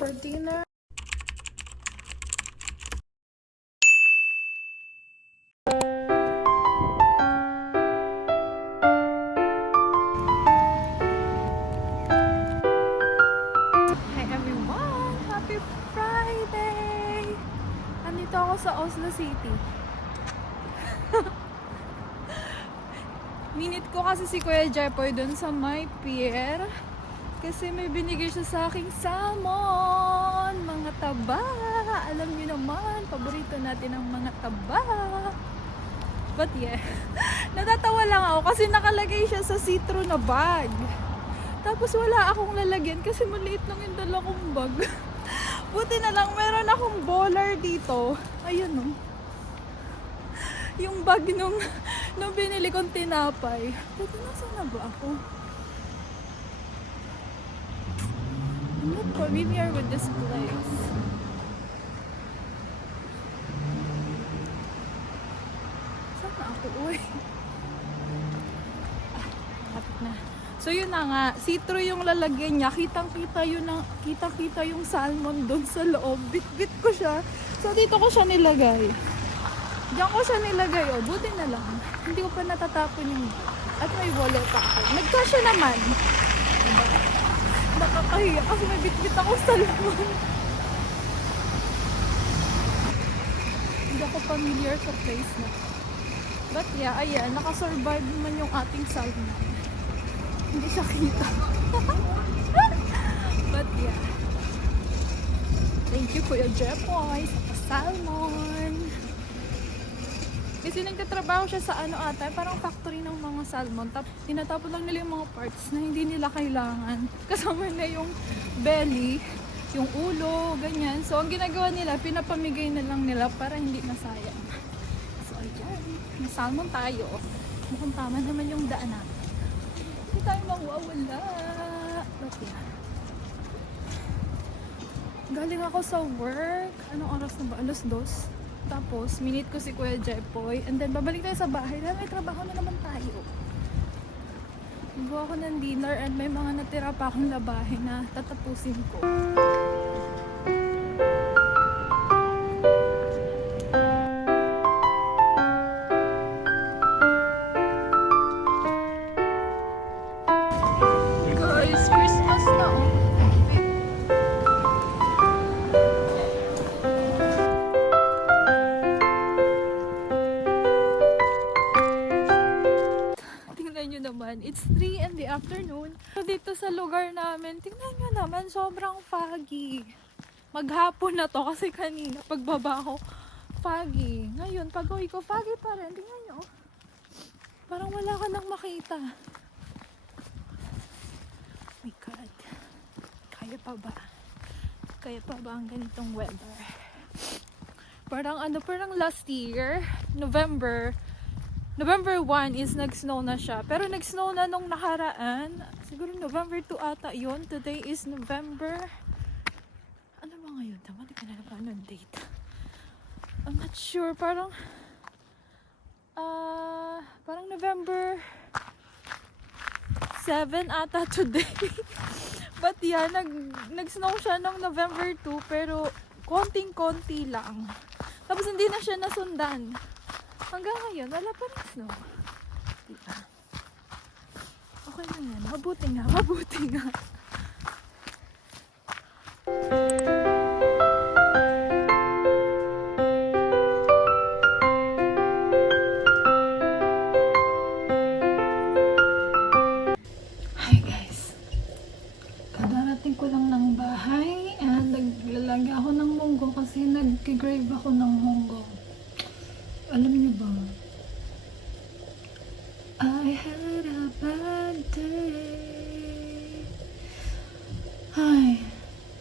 for dinner. Hi everyone! Happy Friday! Andito ako sa Oslo City. Minute ko kasi si Kuya Jepoy dun sa my pier. Kasi may binigay siya sa aking salmon. Mga taba. Alam niyo naman, paborito natin ang mga taba. But yeah, natatawa lang ako kasi nakalagay siya sa see-through na bag. Tapos wala akong lalagyan kasi maliit lang yung dala kong bag. Buti na lang meron akong bowler dito. Ayun o. Yung bag nung binili kong tinapay. Buti nasaan na ba ako? I'm not familiar with this place. Saan na ako? Uy. Lapit na. So yun na nga, see-through yung lalagyan niya. Kitang-kita yung salmon doon sa loob. Bit-bit ko siya. So dito ko siya nilagay. Diyan ko siya nilagay. Oh, buti na lang. Hindi ko pa natatapon yung at may wallet ako. Nagkasya naman. Diba? Nakakahiya kasi may bit-bit ako salmon. Hindi ako familiar sa place na. But yeah, ayan, nakasurvive naman yung ating salmon. Hindi siya kita. But yeah. Thank you Kuya Jepoy sa salmon. Kasi nagtatrabaho siya sa ano ata, parang factory ng mga salmon. Tinatapon lang nila yung mga parts na hindi nila kailangan. Kasama na yung belly, yung ulo, ganyan. So ang ginagawa nila, pinapamigay na lang nila para hindi masayang. So ayan, may salmon tayo. Mukhang tama naman yung daan natin. Hindi tayo mawawala. But yeah. Galing ako sa work. Anong oras na ba? Alas 2. Tapos, minute ko si Kuya Jepoy. And then, babalik tayo sa bahay. Dahil may trabaho na naman tayo. Nagawa ko ng dinner and may mga natira pa akong labahin na tatapusin ko. Guys, Christmas na oh. It's 3 in the afternoon. So dito sa lugar namin, tingnan nyo naman, sobrang foggy. Maghapon na to kasi kanina pagbaba ko, foggy. Ngayon, pag uwi ko, foggy pa rin. Tingnan nyo. Parang wala ka nang makita. Oh my God. Kaya pa ba? Kaya pa ba ang ganitong weather? Parang last year, November 1 is nag-snow na siya. Pero nag-snow na nung nakaraan. Siguro November 2 ata yun. Today is November... Ano ba ngayon? Tama, di ko na naman anong date. I'm not sure. Parang November 7 ata today. But yeah, nag-snow siya nung November 2. Pero konting-konti lang. Tapos hindi na siya nasundan. Hanggang ngayon, wala pa rin snow. Diba? Okay na yan. Mabuti nga, mabuti nga. Hi guys. Kadarating ko lang ng bahay and naglalagay ako ng munggo kasi nag-grave ako ng munggo. Alam niyo ba? I had a bad day. Ay,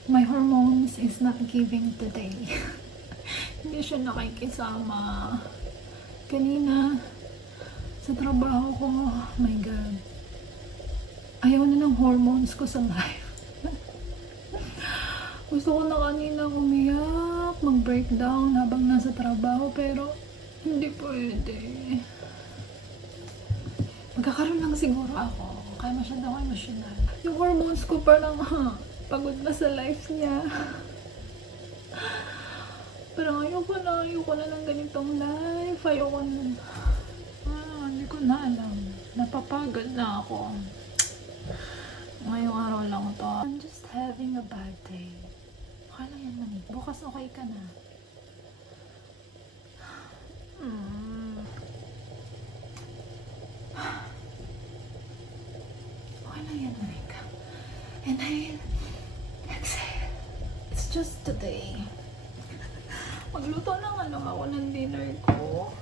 my hormones is not giving today. Hindi siya nakikisama. Kanina, sa trabaho ko, oh my God. Ayaw na ng hormones ko sa life. Gusto ko na kanina umiyak, mag-breakdown habang nasa trabaho, pero hindi pwede. Magkakaroon lang siguro ako. Kaya masyadong emotional. Yung hormones ko parang, Pagod na sa life niya. Pero ayoko na ng ganitong life. Ayoko na. Hindi ko na alam. Napapagod na ako. Ngayong araw lang to. I'm just having a bad day. Okay lang yan, mani. Bukas okay ka na. Okay lang yan, Monica. Inhale. Exhale. It's just today. Magluto lang ako ng dinner ko.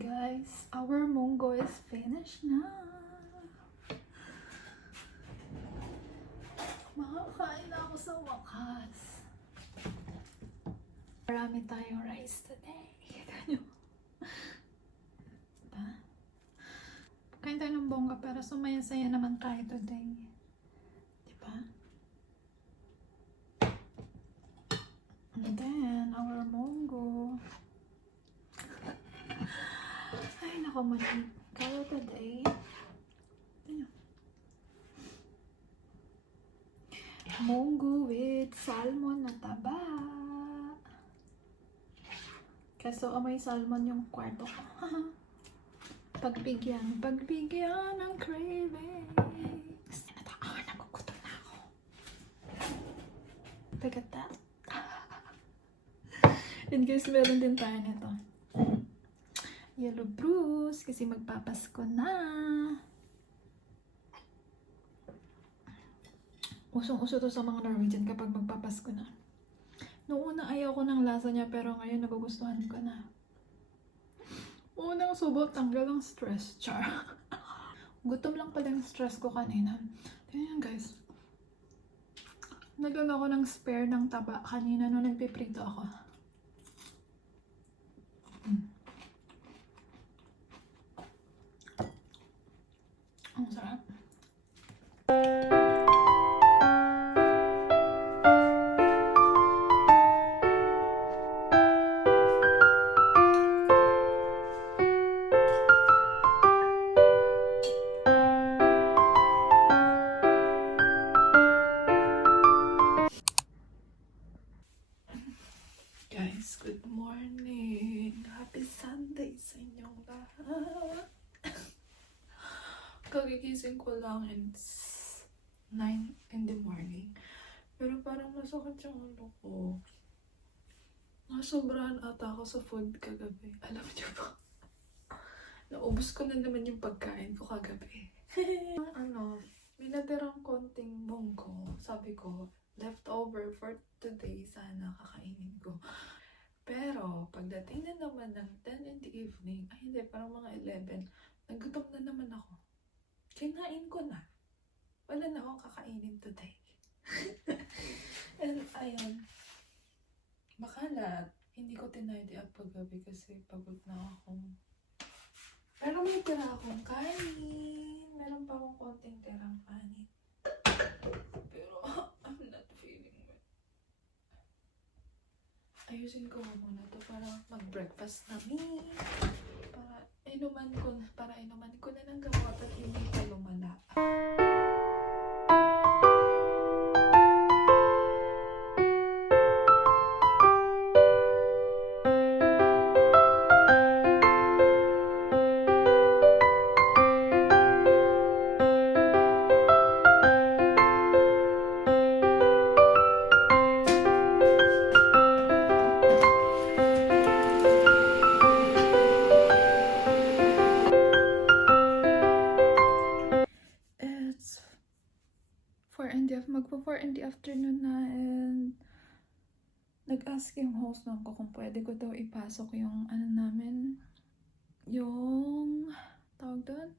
Guys, our munggo is finished na. Makakain na ako sa wakas. Marami tayong rice today. Diba? Kain tayo ng bongga pero sumaya-saya naman tayo today. Diba? And then, our munggo. Ay, nako, mali. Kaya today, munggo with salmon na taba. Kaso amoy salmon yung kwarto ko. Pagbigyan ng cravings. Nagugutom na ako. Look at that. And guys, meron din tayo nito. Yellow Bruce kasi magpapasko na. Usong-uso to sa mga Norwegian kapag magpapasko na. Noong una ayaw ko ng lasa niya pero ngayon nagugustuhan ko na. Unang subo, tanggal ang stress. Char. Gutom lang pala yung stress ko kanina. Tingnan guys. Naglag ako ng spare ng taba kanina nung nagpiprito ako. Ang sarap. Guys, good morning. Happy Sunday sa inyong lahat. Kagigising ko lang and it's 9 in the morning. Pero parang masakit yung ulo ko. Nasobrahan ata ako sa food kagabi. Alam niyo ba? Naubos ko na naman yung pagkain ko kagabi. May natirang konting munggo. Sabi ko, leftover for today, sana kakainin ko. Pero, pagdating na naman ng 10 in the evening, ay hindi, parang mga 11, nagutom na naman ako. Kinain ko na. Wala na akong kakainin today. And, ayun. Makalat, hindi ko tinaydi up paggabi kasi pagod na ako. Pero may tira akong kanin. Meron pa akong konting tirang kanin. Pero, I'm not feeling it. Ayusin ko muna to para mag-breakfast na me. Para inuman ko na ng gamot at hindi pa It's 4 in the afternoon na, and nag-ask yung host lang ko kung pwede ko daw ipasok yung yung tawag doon,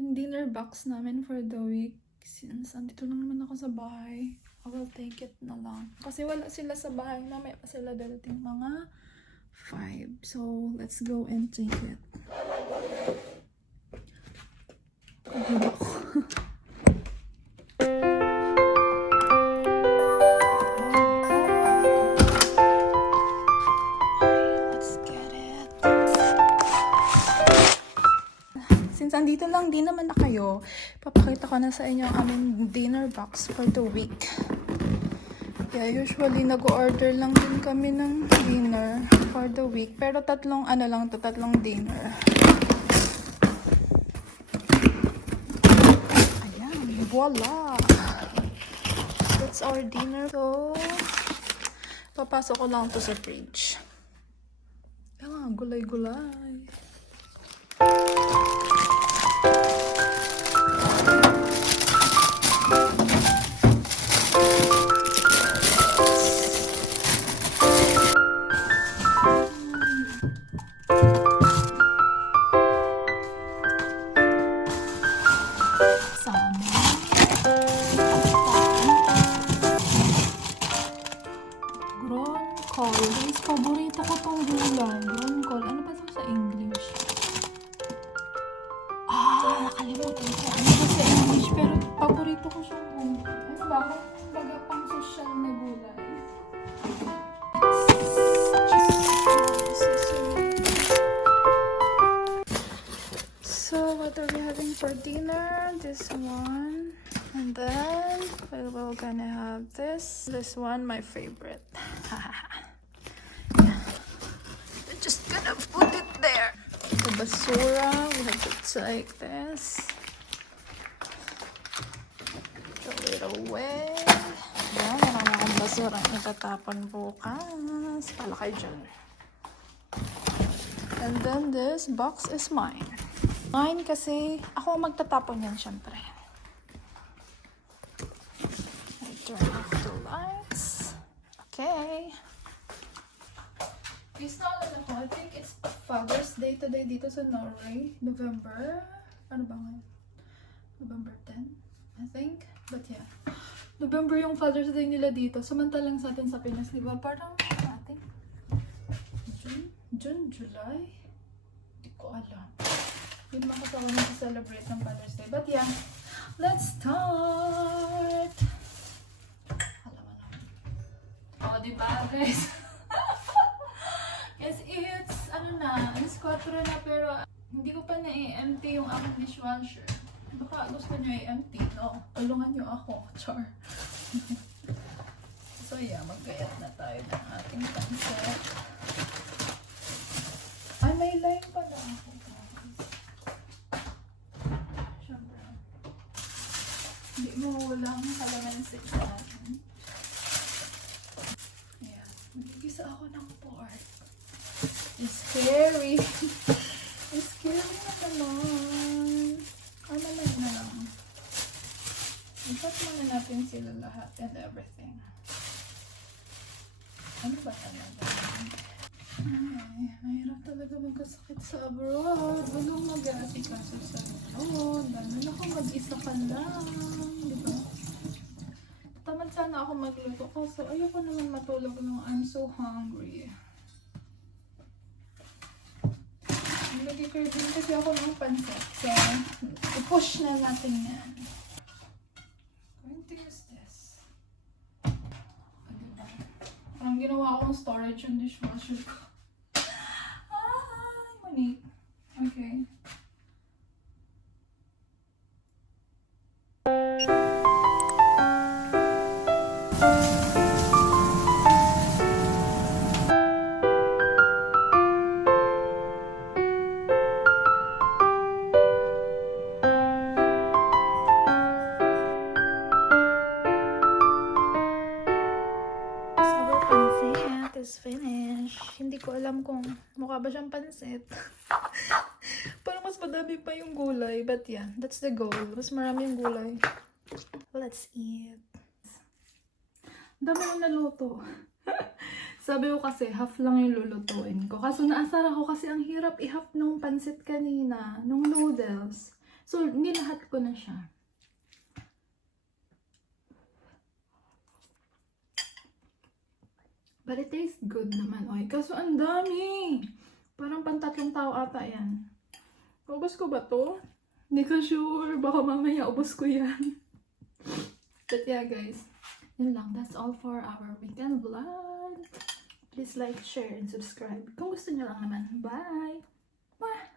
yung dinner box namin for the week. Since andito lang naman ako sa bahay, I will take it na lang. Kasi wala sila sa bahay, mamaya pa sila darating mga 5. So, let's go and take it. Pagod ako. Since andito lang din naman na kayo, papakita ko na sa inyo ang aming dinner box for the week. Yeah, usually nag-order lang din kami ng dinner for the week. Pero tatlong dinner. Ayan, voila! That's our dinner. So, papasok ko lang to sa fridge. Ayan, gulay-gulay. Groncol. Guys, paborito ko tong gulay. Groncol. Ano ba ito sa English? Nakalimutan ko. Ano ba sa English? Pero paborito ko siya. Ano ba? Kumbaga pang social na gulay. So, what are we having for dinner? This one. And then, we're gonna have this. This one, my favorite. Yeah. I'm just gonna put it there. The basura, we have to take this. Throw it away. Yan, marami akong basura ang itatapon bukas. Pala kayo dyan. And then this box is mine. Mine kasi ako ang magtatapon yan, syempre. I turn off the lights. Okay. I think it's Father's Day today dito sa Norway. November. Ano ba ngayon? November 10, I think. But yeah. November yung Father's Day nila dito. Samantalang sa atin sa Pinas, di ba? Parang ating June, July? Hindi ko alam. Hindi naman kasi ako nag-celebrate ng Father's Day. But yeah, let's start! Alam mo naman. Oh, diba guys? Yes, it's, it's 4 na, pero hindi ko pa na-empty yung aking dishwasher. Baka gusto nyo i-empty, no? Tulungan nyo ako, char. So yeah, magkayat na tayo ng ating pancit. Ay, may line pala ako. Siyempre. Hindi mo walang kalamansi sa akin. Yeah, magigisa ako ng pork. It's scary. It's scary na naman. Mamaya na lang. I-cut muna natin sila lahat and everything. Ano ba talaga? Ay, mahirap talaga magkasakit sa abroad. Walang mag-aasikaso sa abroad. Ganun ako mag-isa ka lang. Diba? Tamad sana ako magluto kasi ayoko naman matulog nung I'm so hungry. Nag-craving kasi ako ng pancit. So, i-push na natin yan. Going to use this. Diba? Parang ginawa akong storage yung dishwasher ko. Monique. Okay. Hindi ko alam kung mukha ba siyang pansit. Parang mas madami pa yung gulay. But yeah, that's the goal. Mas marami yung gulay. Let's eat. Dami yung naluto. Sabi ko kasi, half lang yung lulutuin ko. Kaso naasar ako kasi ang hirap i-half nung pansit kanina. Nung noodles. So, nilahat ko na siya. But it tastes good naman, oy. Kaso ang dami. Parang pantatlong tao ata yan. Ubus ko ba to? Hindi ko sure. Baka mamaya ubus ko yan. But yeah, guys. Yun lang. That's all for our weekend vlog. Please like, share, and subscribe. Kung gusto nyo lang naman. Bye! Mwah!